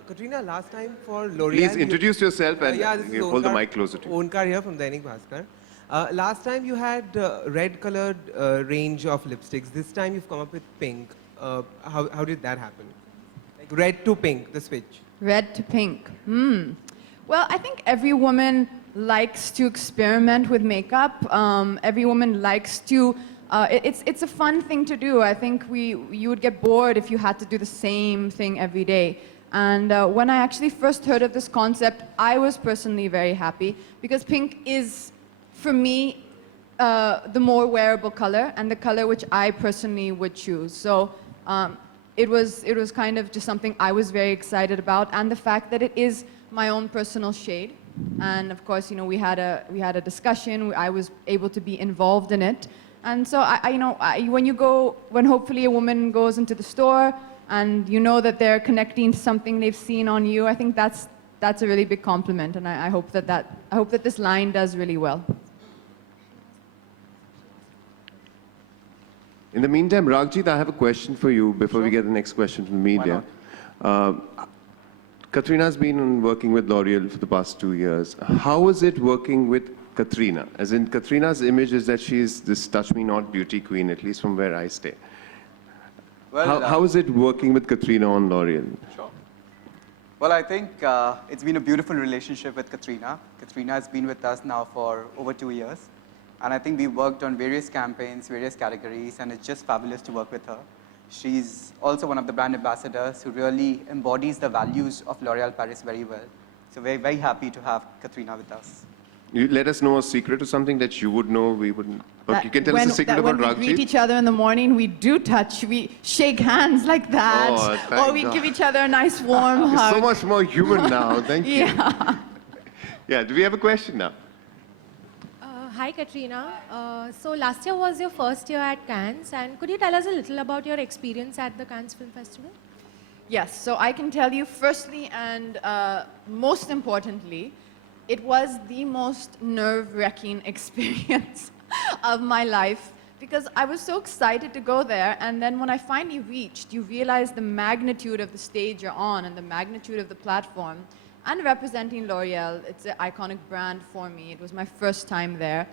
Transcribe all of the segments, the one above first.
Katrina, last time for L'Oreal... Please introduce yourself and hold the mic closer to you. Onkar here from Dainik Bhaskar. Last time you had red-colored range of lipsticks. This time you've come up with pink. How did that happen? Like red to pink, the switch. Red to pink. Well, I think every woman likes to experiment with makeup. Every woman likes to... it's a fun thing to do. I think you would get bored if you had to do the same thing every day. And when I actually first heard of this concept, I was personally very happy because pink is, for me, the more wearable color and the color which I personally would choose. So it was kind of just something I was very excited about, and the fact that it is my own personal shade. And of course, you know, we had a discussion. I was able to be involved in it. And so, when hopefully a woman goes into the store and you know that they're connecting to something they've seen on you, I think that's a really big compliment, and I hope that this line does really well. In the meantime, Raghjit, I have a question for you before we get the next question from the media. Katrina's been working with L'Oreal for the past 2 years. How is it working with Katrina? As in, Katrina's image is that she's this touch-me-not beauty queen, at least from where I stay. Well, how is it working with Katrina on L'Oreal? Sure. Well, I think it's been a beautiful relationship with Katrina. Katrina has been with us now for over 2 years. And I think we've worked on various campaigns, various categories, and it's just fabulous to work with her. She's also one of the brand ambassadors who really embodies the values of L'Oréal Paris very well. So we're very happy to have Katrina with us. You let us know a secret or something that you would know we wouldn't. You can tell us a secret about Raghjit? When we greet each other in the morning, we do touch, we shake hands like that, or we give each other a nice warm hug. It's so much more human now, thank you. Yeah. Yeah, do we have a question now? Hi Katrina. So last year was your first year at Cannes, and could you tell us a little about your experience at the Cannes Film Festival? Yes, so I can tell you firstly and most importantly, it was the most nerve-wracking experience of my life because I was so excited to go there, and then when I finally reached, you realize the magnitude of the stage you're on and the magnitude of the platform. And representing L'Oreal, it's an iconic brand for me. It was my first time there.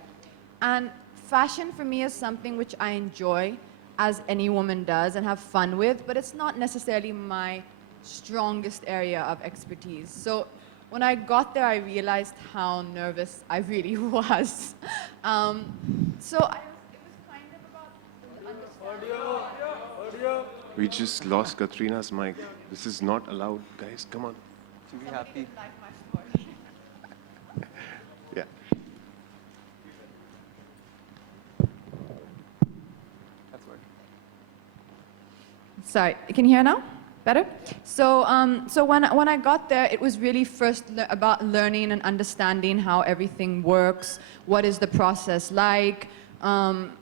And fashion for me is something which I enjoy, as any woman does, and have fun with, but it's not necessarily my strongest area of expertise. So when I got there, I realized how nervous I really was. It was kind of about understanding. We just lost Katrina's mic. This is not allowed, guys. Come on. To be happy. Yeah. That's right. Sorry, can you hear now? Better? So, when I got there, it was really first about learning and understanding how everything works, what is the process like,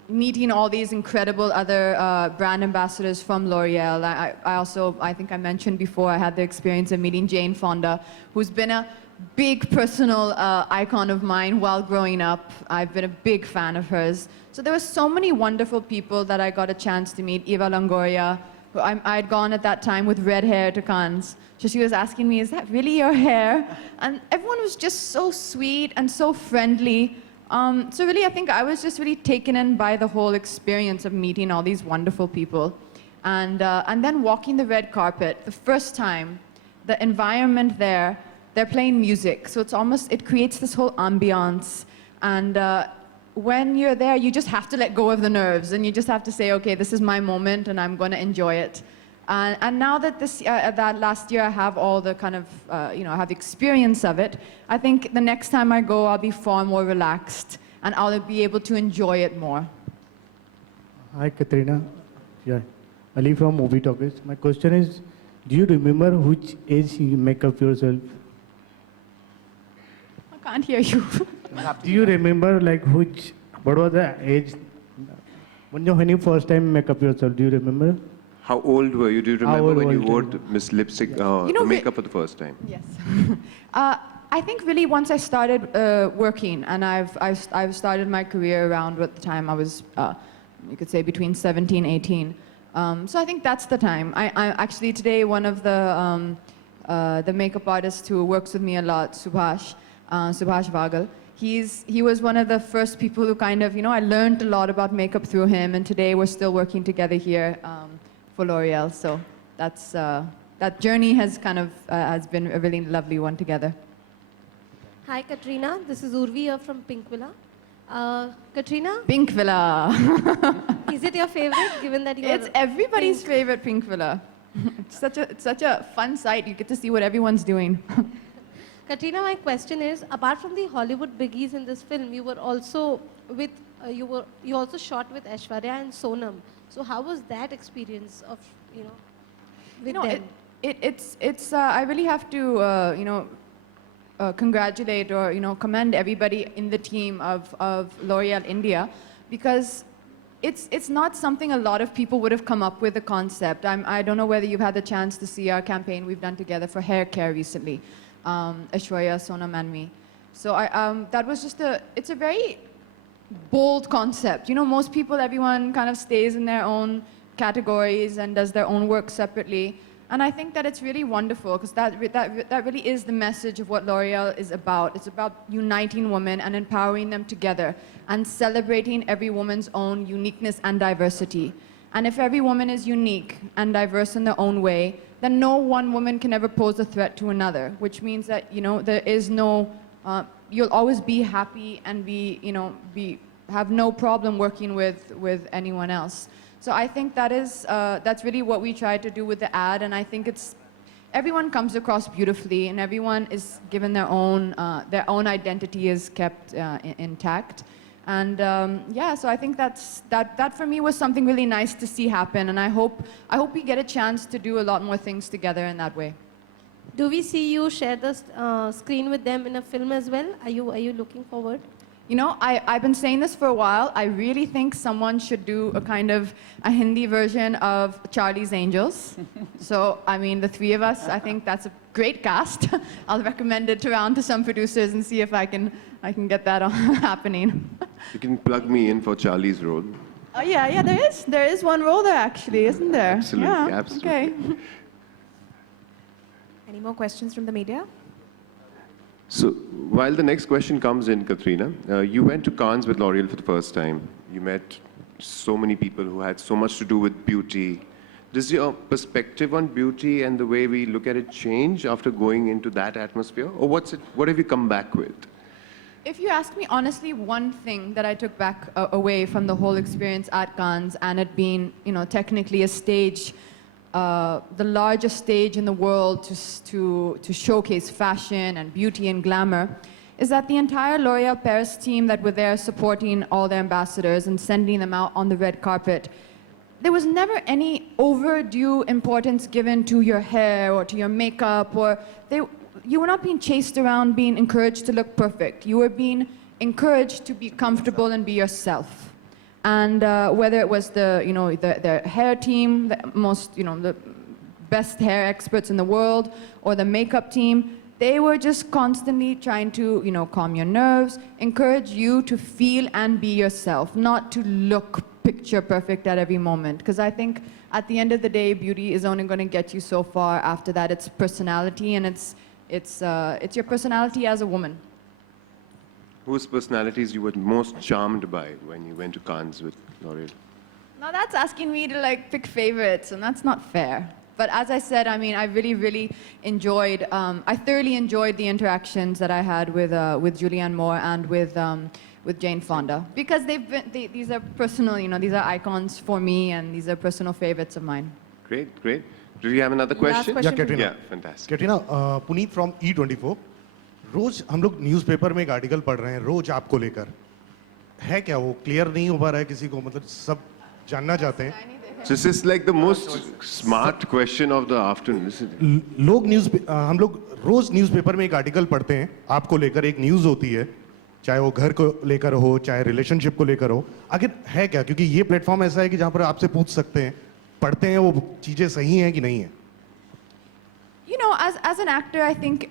meeting all these incredible other brand ambassadors from L'Oreal. I think I mentioned before, I had the experience of meeting Jane Fonda, who's been a big personal icon of mine while growing up. I've been a big fan of hers. So there were so many wonderful people that I got a chance to meet. Eva Longoria, who I'd gone at that time with red hair to Cannes. So she was asking me, is that really your hair? And everyone was just so sweet and so friendly. So really, I think I was just really taken in by the whole experience of meeting all these wonderful people. And then walking the red carpet, the first time, the environment there, they're playing music. So it creates this whole ambiance. And when you're there, you just have to let go of the nerves, and you just have to say, okay, this is my moment, and I'm going to enjoy it. And now that that last year I have all the kind of, I have the experience of it, I think the next time I go, I'll be far more relaxed, and I'll be able to enjoy it more. Hi, Katrina. Yeah, Ali from Movie Talkers. My question is, do you remember which age you make up yourself? I can't hear you. Do you remember what was the age when you first time make up yourself? Do you remember? How old were you? Do you remember when you wore Miss Lipstick makeup for the first time? Yes. I think really once I started working, and I've started my career around what the time I was, you could say between 17, 18. So I think that's the time. I actually today one of the the makeup artist who works with me a lot, Subhash Vagal. He was one of the first people who kind of, I learned a lot about makeup through him, and today we're still working together here for L'Oreal. So that journey has has been a really lovely one together. Hi, Katrina. This is Urvi here from Pink Villa. Katrina, Pink Villa. is it your favorite, given that you It's are everybody's pink? favorite Pink Villa. It's such a fun sight. You get to see what everyone's doing. Katrina, my question is: apart from the Hollywood biggies in this film, you were also with you also shot with Aishwarya and Sonam. So how was that experience of with them? It's I really have to congratulate or commend everybody in the team of L'Oreal India, because it's not something a lot of people would have come up with the concept. I don't know whether you've had the chance to see our campaign we've done together for hair care recently, Aishwarya, Sonam and me. So that was just it's a very bold concept. Most people, everyone kind of stays in their own categories and does their own work separately. And I think that it's really wonderful, because that really is the message of what L'Oreal is about. It's about uniting women and empowering them together and celebrating every woman's own uniqueness and diversity. And if every woman is unique and diverse in their own way, then no one woman can ever pose a threat to another, which means that, there is no, you'll always be happy and have no problem working with anyone else. So I think that's really what we tried to do with the ad, and I think everyone comes across beautifully, and everyone is given their own identity is kept intact, and so I think that for me was something really nice to see happen, and I hope we get a chance to do a lot more things together in that way. Do we see you share the screen with them in a film as well? Are you looking forward? I've been saying this for a while. I really think someone should do a Hindi version of Charlie's Angels. So, the three of us, I think that's a great cast. I'll recommend it around to some producers and see if I can get that happening. You can plug me in for Charlie's role. Oh yeah, there is one role there actually, isn't there? Absolutely, yeah, absolutely. Okay. Any more questions from the media? So while the next question comes in, Katrina, you went to Cannes with L'Oreal for the first time. You met so many people who had so much to do with beauty. Does your perspective on beauty and the way we look at it change after going into that atmosphere? Or what have you come back with? If you ask me honestly, one thing that I took back away from the whole experience at Cannes, and it being, technically a stage, the largest stage in the world to showcase fashion and beauty and glamour, is that the entire L'Oreal Paris team that were there supporting all the ambassadors and sending them out on the red carpet, there was never any overdue importance given to your hair or to your makeup, you were not being chased around being encouraged to look perfect. You were being encouraged to be comfortable and be yourself. And whether it was the hair team, the best hair experts in the world, or the makeup team, they were just constantly trying to, calm your nerves, encourage you to feel and be yourself, not to look picture perfect at every moment. Because I think at the end of the day, beauty is only going to get you so far. After that, it's personality, and it's your personality as a woman. Whose personalities you were most charmed by when you went to Cannes with L'Oreal? Now that's asking me to pick favorites, and that's not fair. But as I said, I really, really enjoyed, I thoroughly enjoyed the interactions that I had with Julianne Moore and with Jane Fonda, because these are personal, these are icons for me, and these are personal favorites of mine. Great. Do you have another question? question Yeah, Katrina. Yeah, fantastic. Katrina, Puneet from E24. रोज हम लोग newspaper में एक article पढ़ रहे हैं रोज आपको लेकर है क्या वो क्लियर नहीं हो पा रहा है किसी को मतलब सब जानना चाहते हैं So this is like the most smart question of the afternoon, isn't it? हम लोग रोज न्यूज़पेपर में एक आर्टिकल पढ़ते हैं आपको लेकर एक न्यूज़ होती है चाहे वो घर को लेकर हो चाहे रिलेशनशिप को लेकर हो आखिर है क्या क्योंकि ये प्लेटफॉर्म ऐसा है कि जहाँ पर आपसे पूछ सकते हैं पढ़ते हैं वो चीज़ें सही हैं कि नहीं है As an actor, I think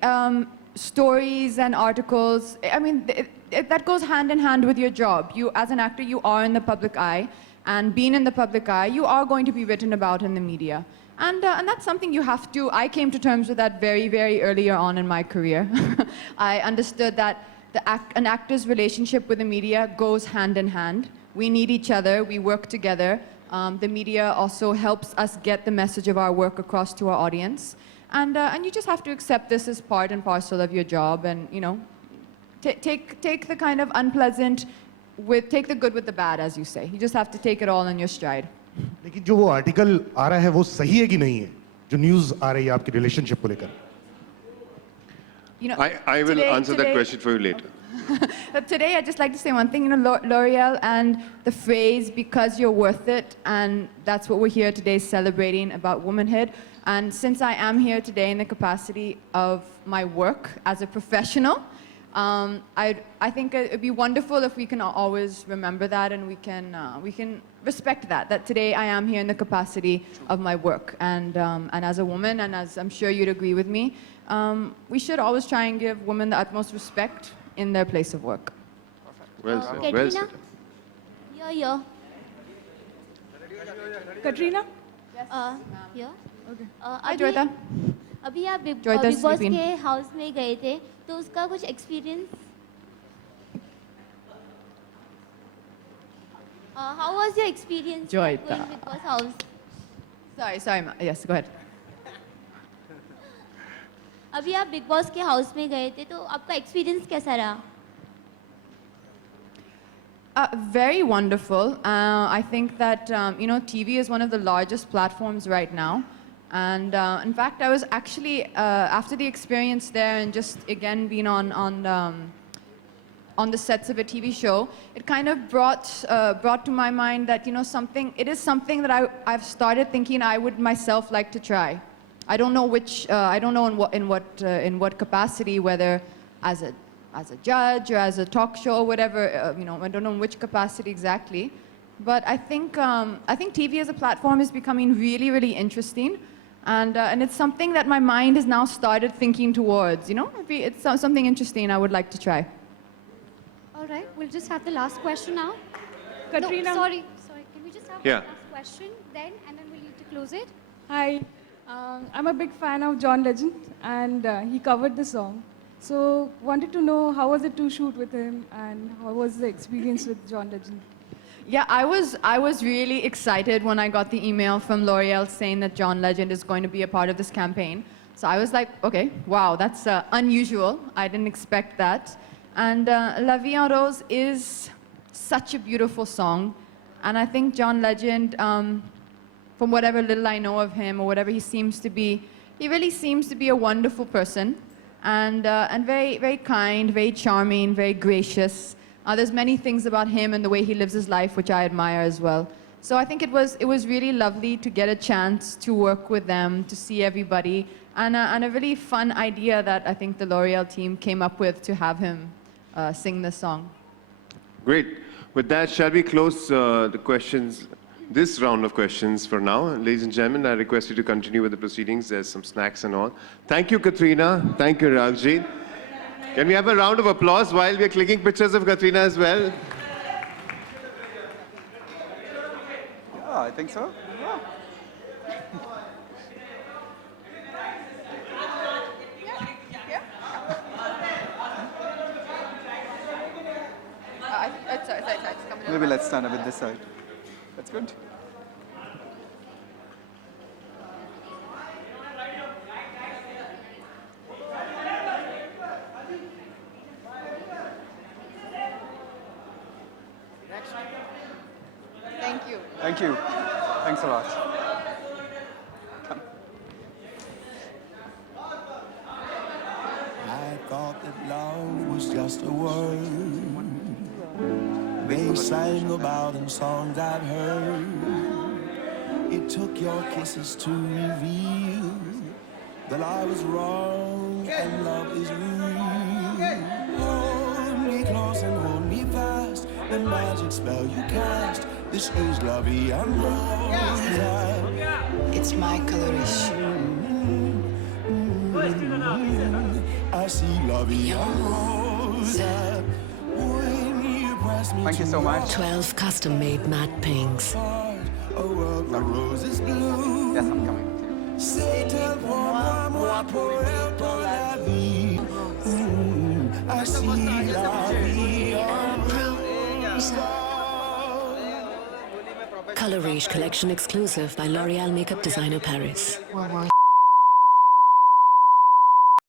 stories and articles, that goes hand in hand with your job. As an actor, you are in the public eye, and being in the public eye, you are going to be written about in the media. And that's something you have to, I came to terms with that very, very earlier on in my career. I understood that an actor's relationship with the media goes hand in hand. We need each other, we work together. The media also helps us get the message of our work across to our audience. And you just have to accept this as part and parcel of your job, and you know, take the kind of unpleasant, take the good with the bad, as you say. You just have to take it all in your stride. लेकिन जो वो article आ रहा है वो सही है कि नहीं है जो न्यूज़ आ रही है आपकी रिलेशनशिप को लेकर You know, I will answer that today- question for you later. Today, I'd just like to say one thing. You know, L'Oreal and the phrase "because you're worth it," and that's what we're here today celebrating about womanhood. And since I am here today in the capacity of my work as a professional, I think it'd be wonderful if we can always remember that, and we can respect that. That today I am here in the capacity of my work, and as a woman, and as I'm sure you'd agree with me, we should always try and give women the utmost respect in their place of work. Well said. Katrina? Well said. Yeah. Katrina? Yeah. Okay. अभी Hi, Joyita. अभी आप big Joyita is boss sleeping. के house में गए थे तो उसका कुछ experience how was your experience Joyita. Big boss house Sorry, yes, go ahead. अभी आप बिग बॉस के हाउस में गए थे तो आपका एक्सपीरियंस कैसा रहा Very wonderful. I think that you know, TV is one of the largest platforms right now, and in fact, I was actually after the experience there and just again being on the sets of a TV show, it kind of brought to my mind that you know it is something that I've started thinking I would myself like to try. I don't know I don't know in what capacity, whether as a judge or as a talk show, whatever, you know, I don't know in which capacity exactly. But I think TV as a platform is becoming really, really interesting. And it's something that my mind has now started thinking towards, you know? It's something interesting I would like to try. All right, we'll just have the last question now. Katrina? No, sorry. Can we just have Yeah. the last question then, and then we'll need to close it? Hi. I'm a big fan of John Legend, and he covered the song. So, wanted to know how was it to shoot with him, and how was the experience with John Legend? Yeah, I was really excited when I got the email from L'Oreal saying that John Legend is going to be a part of this campaign. So I was like, okay, wow, that's unusual. I didn't expect that. And La Vie en Rose is such a beautiful song. And I think John Legend, from whatever little I know of him or whatever he seems to be, he really seems to be a wonderful person. And very, very kind, very charming, very gracious. There's many things about him and the way he lives his life which I admire as well. So I think it was really lovely to get a chance to work with them, to see everybody, and a really fun idea that I think the L'Oreal team came up with to have him sing this song. Great. With that, shall we close the questions, this round of questions for now? Ladies and gentlemen, I request you to continue with the proceedings. There's some snacks and all. Thank you, Katrina. Thank you, Ragjit. Can we have a round of applause while we're clicking pictures of Katrina as well? Yeah, I think so. Yeah. Maybe let's stand a bit this side. That's good. Thank you. Thank you. Thanks a lot. I thought that love was just a word they sang about in songs I've heard. It took your kisses to reveal that I was wrong and love is real. Hold me close and hold me fast, the magic spell you cast. This is La Vie en Rose. It's my coloration. I see La Vie en Rose. When you press me Thank you so much. 12 custom-made matte pinks. a world where roses bloom. Yes, I'm coming. C'est tellement moi pour elle, pour la vie. Ainsi la vie en rose. Color Rage collection exclusive by L'Oreal Makeup Designer Paris.